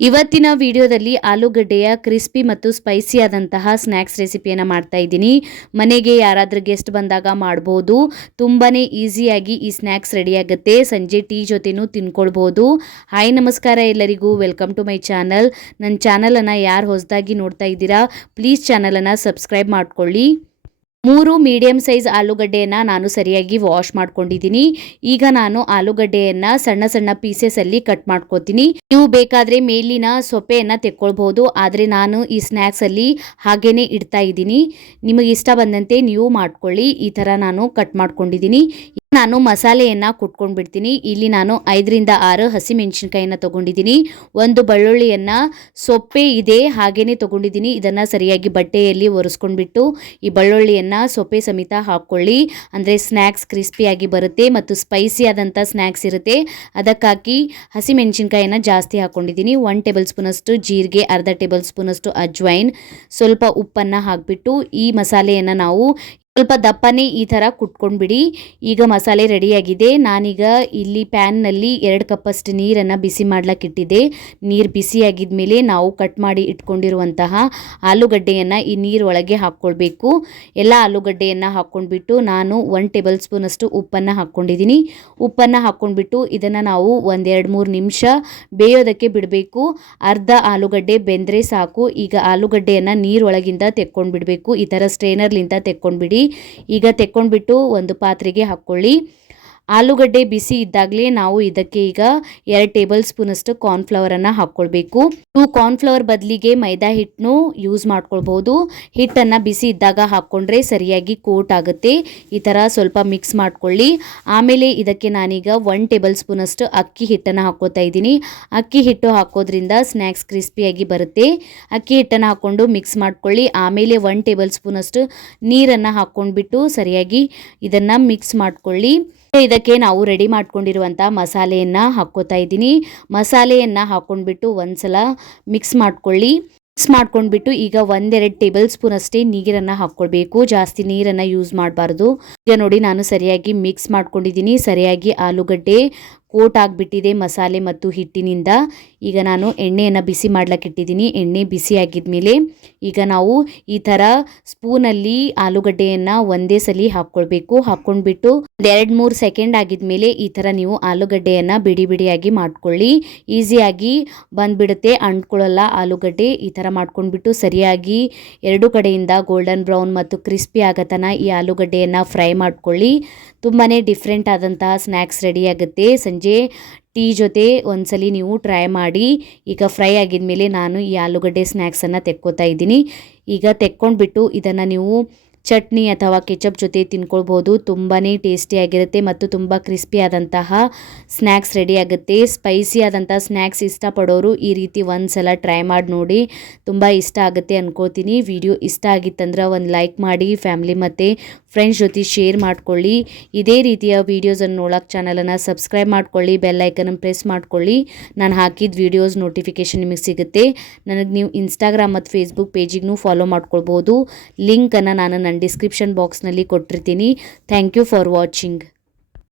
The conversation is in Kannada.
ಇವತ್ತಿನ ವಿಡಿಯೋದಲ್ಲಿ ಆಲೂಗಡ್ಡೆಯ ಕ್ರಿಸ್ಪಿ ಮತ್ತು ಸ್ಪೈಸಿ ಆದಂತಹ ಸ್ನ್ಯಾಕ್ಸ್ ರೆಸಿಪಿಯನ್ನು ಮಾಡ್ತಾ ಇದ್ದೀನಿ. ಮನೆಗೆ ಯಾರಾದರೂ ಗೆಸ್ಟ್ ಬಂದಾಗ ಮಾಡ್ಬೋದು. ತುಂಬಾನೇ ಈಸಿಯಾಗಿ ಈ ಸ್ನ್ಯಾಕ್ಸ್ ರೆಡಿ ಆಗುತ್ತೆ. ಸಂಜೆ ಟೀ ಜೊತೆನೂ ತಿನ್ಕೊಳ್ಬೋದು. ಹಾಯ್ ನಮಸ್ಕಾರ ಎಲ್ಲರಿಗೂ, ವೆಲ್ಕಮ್ ಟು ಮೈ ಚಾನಲ್. ನನ್ನ ಚಾನಲನ್ನು ಯಾರು ಹೊಸದಾಗಿ ನೋಡ್ತಾ ಇದ್ದೀರಾ ಪ್ಲೀಸ್ ಚಾನಲನ್ನು ಸಬ್ಸ್ಕ್ರೈಬ್ ಮಾಡ್ಕೊಳ್ಳಿ. 3 ಮೀಡಿಯಂ ಸೈಜ್ ಆಲೂಗಡ್ಡೆಯನ್ನು ನಾನು ಸರಿಯಾಗಿ ವಾಶ್ ಮಾಡ್ಕೊಂಡಿದ್ದೀನಿ. ಈಗ ನಾನು ಆಲೂಗಡ್ಡೆಯನ್ನು ಸಣ್ಣ ಸಣ್ಣ ಪೀಸಸಲ್ಲಿ ಕಟ್ ಮಾಡ್ಕೋತೀನಿ. ನೀವು ಬೇಕಾದರೆ ಮೇಲಿನ ಸೊಪ್ಪೆಯನ್ನು ತೆಕ್ಕೊಳ್ಬೋದು, ಆದರೆ ನಾನು ಈ ಸ್ನ್ಯಾಕ್ಸಲ್ಲಿ ಹಾಗೇನೆ ಇಡ್ತಾ ಇದ್ದೀನಿ. ನಿಮಗೆ ಇಷ್ಟ ಬಂದಂತೆ ನೀವು ಮಾಡ್ಕೊಳ್ಳಿ. ಈ ಥರ ನಾನು ಕಟ್ ಮಾಡ್ಕೊಂಡಿದ್ದೀನಿ. ನಾನು ಮಸಾಲೆಯನ್ನು ಕುಟ್ಕೊಂಡು ಬಿಡ್ತೀನಿ. ಇಲ್ಲಿ ನಾನು 5 ರಿಂದ 6 ಹಸಿಮೆಣಸಿನಕಾಯಿಯನ್ನು ತೊಗೊಂಡಿದ್ದೀನಿ. ಒಂದು ಬೆಳ್ಳುಳ್ಳಿಯನ್ನು ಸೊಪ್ಪೆ ಇದೆ ಹಾಗೇನೆ ತೊಗೊಂಡಿದ್ದೀನಿ. ಇದನ್ನು ಸರಿಯಾಗಿ ಬಟ್ಟೆಯಲ್ಲಿ ಒರೆಸ್ಕೊಂಡ್ಬಿಟ್ಟು ಈ ಬೆಳ್ಳುಳ್ಳಿಯನ್ನು ಸೊಪ್ಪೆ ಸಮೇತ ಹಾಕ್ಕೊಳ್ಳಿ. ಅಂದರೆ ಸ್ನ್ಯಾಕ್ಸ್ ಕ್ರಿಸ್ಪಿಯಾಗಿ ಬರುತ್ತೆ ಮತ್ತು ಸ್ಪೈಸಿ ಆದಂಥ ಸ್ನ್ಯಾಕ್ಸ್ ಇರುತ್ತೆ. ಅದಕ್ಕಾಗಿ ಹಸಿಮೆಣಸಿನಕಾಯಿಯನ್ನು ಜಾಸ್ತಿ ಹಾಕ್ಕೊಂಡಿದ್ದೀನಿ. 1 ಟೇಬಲ್ ಸ್ಪೂನಷ್ಟು ಜೀರಿಗೆ, ಅರ್ಧ ಟೇಬಲ್ ಸ್ಪೂನಷ್ಟು ಅಜ್ವೈನ್, ಸ್ವಲ್ಪ ಉಪ್ಪನ್ನು ಹಾಕಿಬಿಟ್ಟು ಈ ಮಸಾಲೆಯನ್ನು ನಾವು ಸ್ವಲ್ಪ ದಪ್ಪನೇ ಈ ಥರ ಕುಟ್ಕೊಂಡ್ಬಿಡಿ. ಈಗ ಮಸಾಲೆ ರೆಡಿಯಾಗಿದೆ. ನಾನೀಗ ಇಲ್ಲಿ ಪ್ಯಾನ್ನಲ್ಲಿ 2 ಕಪ್ಪಷ್ಟು ನೀರನ್ನು ಬಿಸಿ ಮಾಡ್ಲಿಕ್ಕೆ ಇಟ್ಟಿದ್ದೆ. ನೀರು ಬಿಸಿಯಾಗಿದ್ದ ಮೇಲೆ ನಾವು ಕಟ್ ಮಾಡಿ ಇಟ್ಕೊಂಡಿರುವಂತಹ ಆಲೂಗಡ್ಡೆಯನ್ನು ಈ ನೀರೊಳಗೆ ಹಾಕ್ಕೊಳ್ಬೇಕು. ಎಲ್ಲ ಆಲೂಗಡ್ಡೆಯನ್ನು ಹಾಕ್ಕೊಂಡ್ಬಿಟ್ಟು ನಾನು 1 ಟೇಬಲ್ ಸ್ಪೂನಷ್ಟು ಉಪ್ಪನ್ನು ಹಾಕ್ಕೊಂಡಿದ್ದೀನಿ. ಉಪ್ಪನ್ನು ಹಾಕ್ಕೊಂಡ್ಬಿಟ್ಟು ಇದನ್ನು ನಾವು 1-2-3 ನಿಮಿಷ ಬೇಯೋದಕ್ಕೆ ಬಿಡಬೇಕು. ಅರ್ಧ ಆಲೂಗಡ್ಡೆ ಬೆಂದರೆ ಸಾಕು. ಈಗ ಆಲೂಗಡ್ಡೆಯನ್ನು ನೀರೊಳಗಿಂದ ತೆಕ್ಕೊಂಡ್ಬಿಡಬೇಕು. ಈ ಥರ ಸ್ಟ್ರೈನರ್ಲಿಂದ ತೆಕ್ಕೊಂಡ್ಬಿಡಿ. ಈಗ ತೆಕ್ಕೊಂಡ್ಬಿಟ್ಟು ಒಂದು ಪಾತ್ರೆಗೆ ಹಾಕ್ಕೊಳ್ಳಿ. ಆಲೂಗಡ್ಡೆ ಬಿಸಿ ಇದ್ದಾಗಲೇ ನಾವು ಇದಕ್ಕೆ ಈಗ 2 ಟೇಬಲ್ ಸ್ಪೂನಷ್ಟು ಕಾರ್ನ್ಫ್ಲವರನ್ನು ಹಾಕ್ಕೊಳ್ಬೇಕು. ನೀವು ಕಾರ್ನ್ಫ್ಲವರ್ ಬದಲಿಗೆ ಮೈದಾ ಹಿಟ್ಟನ್ನು ಯೂಸ್ ಮಾಡ್ಕೊಳ್ಬೋದು. ಹಿಟ್ಟನ್ನು ಬಿಸಿ ಇದ್ದಾಗ ಹಾಕ್ಕೊಂಡ್ರೆ ಸರಿಯಾಗಿ ಕೋಟ್ ಆಗುತ್ತೆ. ಈ ಥರ ಸ್ವಲ್ಪ ಮಿಕ್ಸ್ ಮಾಡ್ಕೊಳ್ಳಿ. ಆಮೇಲೆ ಇದಕ್ಕೆ ನಾನೀಗ 1 ಟೇಬಲ್ ಸ್ಪೂನಷ್ಟು ಅಕ್ಕಿ ಹಿಟ್ಟನ್ನು ಹಾಕ್ಕೋತಾ ಇದ್ದೀನಿ. ಅಕ್ಕಿ ಹಿಟ್ಟು ಹಾಕೋದ್ರಿಂದ ಸ್ನ್ಯಾಕ್ಸ್ ಕ್ರಿಸ್ಪಿಯಾಗಿ ಬರುತ್ತೆ. ಅಕ್ಕಿ ಹಿಟ್ಟನ್ನು ಹಾಕ್ಕೊಂಡು ಮಿಕ್ಸ್ ಮಾಡ್ಕೊಳ್ಳಿ. ಆಮೇಲೆ 1 ಟೇಬಲ್ ಸ್ಪೂನಷ್ಟು ನೀರನ್ನು ಹಾಕ್ಕೊಂಡ್ಬಿಟ್ಟು ಸರಿಯಾಗಿ ಇದನ್ನು ಮಿಕ್ಸ್ ಮಾಡ್ಕೊಳ್ಳಿ. ಇದಕ್ಕೆ ನಾವು ರೆಡಿ ಮಾಡ್ಕೊಂಡಿರುವಂಥ ಮಸಾಲೆಯನ್ನು ಹಾಕ್ಕೋತಾ ಇದ್ದೀನಿ. ಮಸಾಲೆಯನ್ನು ಹಾಕ್ಕೊಂಡ್ಬಿಟ್ಟು ಒಂದ್ಸಲ ಮಿಕ್ಸ್ ಮಾಡ್ಕೊಳ್ಳಿ. ಮಿಕ್ಸ್ ಮಾಡ್ಕೊಂಡ್ಬಿಟ್ಟು ಈಗ 1-2 ಟೇಬಲ್ ಸ್ಪೂನ್ ಅಷ್ಟೇ ನೀರನ್ನು ಹಾಕ್ಕೊಳ್ಬೇಕು. ಜಾಸ್ತಿ ನೀರನ್ನು ಯೂಸ್ ಮಾಡಬಾರ್ದು. ಈಗ ನೋಡಿ ನಾನು ಸರಿಯಾಗಿ ಮಿಕ್ಸ್ ಮಾಡ್ಕೊಂಡಿದ್ದೀನಿ. ಸರಿಯಾಗಿ ಆಲೂಗಡ್ಡೆ ಕೋಟ್ ಆಗಿಬಿಟ್ಟಿದೆ ಮಸಾಲೆ ಮತ್ತು ಹಿಟ್ಟಿನಿಂದ. ಈಗ ನಾನು ಎಣ್ಣೆಯನ್ನು ಬಿಸಿ ಮಾಡ್ಲಿಕ್ಕೆ ಇಟ್ಟಿದ್ದೀನಿ. ಎಣ್ಣೆ ಬಿಸಿ ಆಗಿದ್ಮೇಲೆ ಈಗ ನಾವು ಈ ಥರ ಸ್ಪೂನಲ್ಲಿ ಆಲೂಗಡ್ಡೆಯನ್ನು ಒಂದೇ ಸಲ ಹಾಕ್ಕೊಳ್ಬೇಕು. ಹಾಕ್ಕೊಂಡ್ಬಿಟ್ಟು 2-3 ಸೆಕೆಂಡ್ ಆಗಿದ್ಮೇಲೆ ಈ ಥರ ನೀವು ಆಲೂಗಡ್ಡೆಯನ್ನು ಬಿಡಿ ಬಿಡಿಯಾಗಿ ಮಾಡ್ಕೊಳ್ಳಿ. ಈಸಿಯಾಗಿ ಬಂದುಬಿಡುತ್ತೆ, ಅಂಟ್ಕೊಳ್ಳಲ್ಲ ಆಲೂಗಡ್ಡೆ. ಈ ಥರ ಮಾಡ್ಕೊಂಡ್ಬಿಟ್ಟು ಸರಿಯಾಗಿ 2 ಕಡೆಯಿಂದ ಗೋಲ್ಡನ್ ಬ್ರೌನ್ ಮತ್ತು ಕ್ರಿಸ್ಪಿ ಆಗತನ ಈ ಆಲೂಗಡ್ಡೆಯನ್ನು ಫ್ರೈ ಮಾಡ್ಕೊಳ್ಳಿ. ತುಂಬಾ ಡಿಫ್ರೆಂಟ್ ಆದಂತಹ ಸ್ನ್ಯಾಕ್ಸ್ ರೆಡಿ ಆಗುತ್ತೆ. ಸಂಜೆ ಟೀ ಜೊತೆ ಒಂದ್ಸಲಿ ನೀವು ಟ್ರೈ ಮಾಡಿ. ಈಗ ಫ್ರೈ ಆಗಿದ್ಮೇಲೆ ನಾನು ಈ ಆಲೂಗಡ್ಡೆ ಸ್ನ್ಯಾಕ್ಸನ್ನು ತೆಕ್ಕೋತಾ ಇದ್ದೀನಿ. ಈಗ ತೆಕ್ಕೊಂಡ್ಬಿಟ್ಟು ಇದನ್ನು ನೀವು ಚಟ್ನಿ ಅಥವಾ ಕೆಚಪ್ ಜೊತೆ ತಿನ್ಕೊಳ್ಬೋದು. ತುಂಬಾ ಟೇಸ್ಟಿಯಾಗಿರುತ್ತೆ ಮತ್ತು ತುಂಬ ಕ್ರಿಸ್ಪಿ ಆದಂತಹ ಸ್ನ್ಯಾಕ್ಸ್ ರೆಡಿ ಆಗುತ್ತೆ. ಸ್ಪೈಸಿ ಆದಂಥ ಸ್ನ್ಯಾಕ್ಸ್ ಇಷ್ಟಪಡೋರು ಈ ರೀತಿ ಒಂದು ಸಲ ಟ್ರೈ ಮಾಡಿ ನೋಡಿ, ತುಂಬ ಇಷ್ಟ ಆಗುತ್ತೆ ಅಂದ್ಕೋತೀನಿ. ವಿಡಿಯೋ ಇಷ್ಟ ಆಗಿತ್ತಂದ್ರೆ ಒಂದು ಲೈಕ್ ಮಾಡಿ, ಫ್ಯಾಮಿಲಿ ಮತ್ತು ಫ್ರೆಂಡ್ಸ್ ಜೊತೆ ಶೇರ್ ಮಾಡ್ಕೊಳ್ಳಿ. ಇದೇ ರೀತಿಯ ವೀಡಿಯೋಸನ್ನು ನೋಡೋಕ್ಕೆ ಚಾನಲನ್ನು ಸಬ್ಸ್ಕ್ರೈಬ್ ಮಾಡ್ಕೊಳ್ಳಿ. ಬೆಲ್ ಐಕನನ್ನು ಪ್ರೆಸ್ ಮಾಡ್ಕೊಳ್ಳಿ. ನಾನು ಹಾಕಿದ ವೀಡಿಯೋಸ್ ನೋಟಿಫಿಕೇಷನ್ ನಿಮಗೆ ಸಿಗುತ್ತೆ. ನನಗೆ ನೀವು ಇನ್ಸ್ಟಾಗ್ರಾಮ್ ಮತ್ತು ಫೇಸ್ಬುಕ್ ಪೇಜಿಗೂ ಫಾಲೋ ಮಾಡ್ಕೊಳ್ಬೋದು. ಲಿಂಕನ್ನು ನಾನು ಡಿಸ್ಕ್ರಿಪ್ಷನ್ ಬಾಕ್ಸ್ನಲ್ಲಿ ಕೊಟ್ಟಿರ್ತೀನಿ. Thank you for watching.